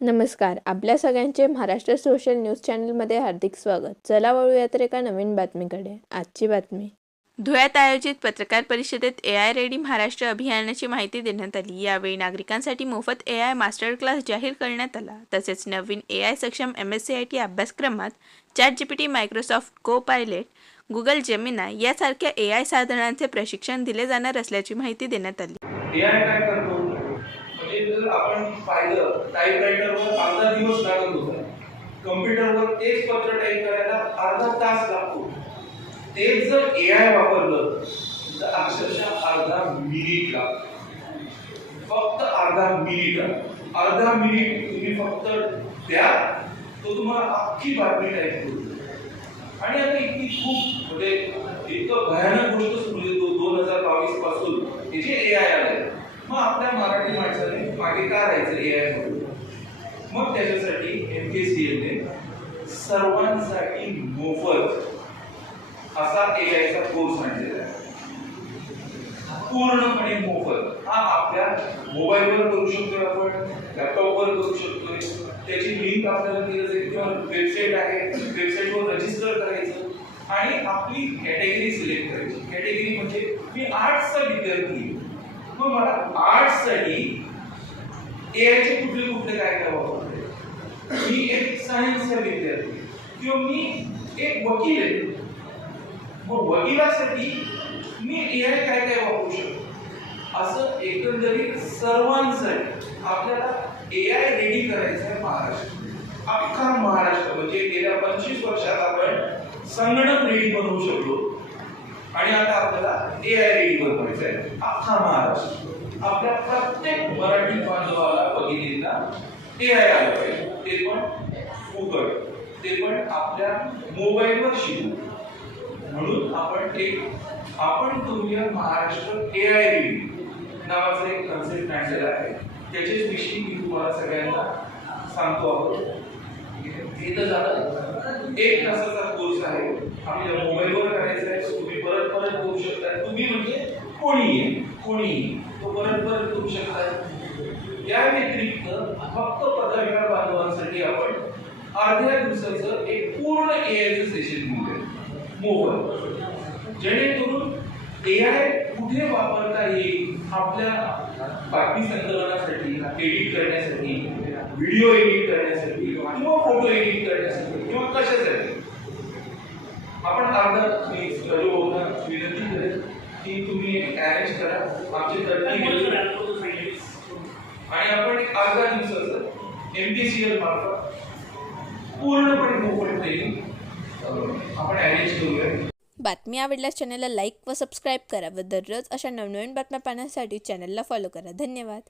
नमस्कार. आपल्या सगळ्यांचे महाराष्ट्र सोशल न्यूज चॅनलमध्ये हार्दिक स्वागत. चला वळूयात एका नवीन बातमीकडे. आजची बातमी. धुळ्यात आयोजित पत्रकार परिषदेत AI रेडी महाराष्ट्र अभियानाची माहिती देण्यात आली. यावेळी नागरिकांसाठी मोफत AI मास्टर क्लास जाहीर करण्यात आला. तसेच नवीन AI सक्षम MSCIT अभ्यासक्रमात ChatGPT, Microsoft co-pilot, Google Gemini यासारख्या AI साधनांचे प्रशिक्षण दिले जाणार असल्याची माहिती देण्यात आली. AI काय करतो म्हणजे जर आपण पाहिलं टाइपरायटरवर अर्धा दिवस लागत होता, कम्प्युटरवर तेच पत्र टाइप करायला अर्धा तास लागतो. तेच जर AI वापरलं तर अक्षरशः अर्धा मिनिट लागतो. फक्त अर्धा मिनिट तुम्ही फक्त द्या, तो तुम्हाला अख्खी बातमी टाइप करू. आणि आता इतकी खूप म्हणजे इतकं भयानक गोष्ट सुरू 2022 पासून हे जे AI आलंय, मग आपल्या मराठी माणसाने मागे का राहायचं AI मध्ये? मग त्याच्यासाठी MKCL ने सर्वांसाठी मोफत असा AI चा कोर्स आणलेला आहे. पूर्णपणे मोफत. हा आपल्या मोबाईलवर करू शकतोय, आपण लॅपटॉपवर करू शकतोय. त्याची लिंक आपल्याला दिली जाईल किंवा वेबसाईट आहे, वेबसाईटवर रजिस्टर करायचं आणि आपली कॅटेगरी सिलेक्ट करायची. कॅटेगरी म्हणजे मी आर्ट्सचा विद्यार्थी, मग मला आर्ट्ससाठी AI चे कुठले काय वापरते. मी एक सायन्सचा विद्यार्थी किंवा मी एक वकील आहे, मग वकिलासाठी मी AI काय वापरू शकतो. असं एकंदरीत सर्वांसाठी आपल्याला AI रेडी करायचं आहे महाराष्ट्र. अख्खा महाराष्ट्र म्हणजे गेल्या 25 वर्षात आपण संगणक रेडी बनवू शकलो आणि आता आपल्याला AI रेडी बनवायचं आहे. अख्खा महाराष्ट्र आपल्या प्रत्येक मराठी बांधवाला भगिनींना AI आलं पाहिजे. ते पण फुकट, ते पण आपल्या मोबाईलवर शिकू. म्हणून आपण करूया महाराष्ट्र AI रेडी नावाचा एक कन्सेप्ट आणलेला आहे. त्याचीच विषयी मी तुम्हाला सगळ्यांना सांगतो आहोत. इथं झालं 1 तासाचा कोर्स आहे. आपल्याला मोबाईलवर करायचा आहे. तुम्ही परत करू शकता. तुम्ही म्हणजे कोणीही तो परत करू शकता. या व्यतिरिक्त फक्त पत्रकार बांधवांसाठी आपण अर्ध्या दिवसाचं एक पूर्ण AIचं सेशन घेऊया मोफत, जेणेकरून AI कुठे वापरता येईल आपल्या बातमी संकलनासाठी, एडिट करण्यासाठी, व्हिडिओ एडिट करण्यासाठी किंवा फोटो एडिट करण्यासाठी किंवा कशासाठी आपण विनंती करेल की तुम्ही अरेंज करा आमचे आणि आपण एक अर्धा दिवसाचं MKCL मार्फत पूर्णपणे मोफत ट्रेनिंग आपण अरेंज करूया. बातमी आवडल्यास चॅनलला लाईक व सबस्क्राईब करा व दररोज अशा नवनवीन बातम्या पाहण्यासाठी चॅनलला फॉलो करा. धन्यवाद.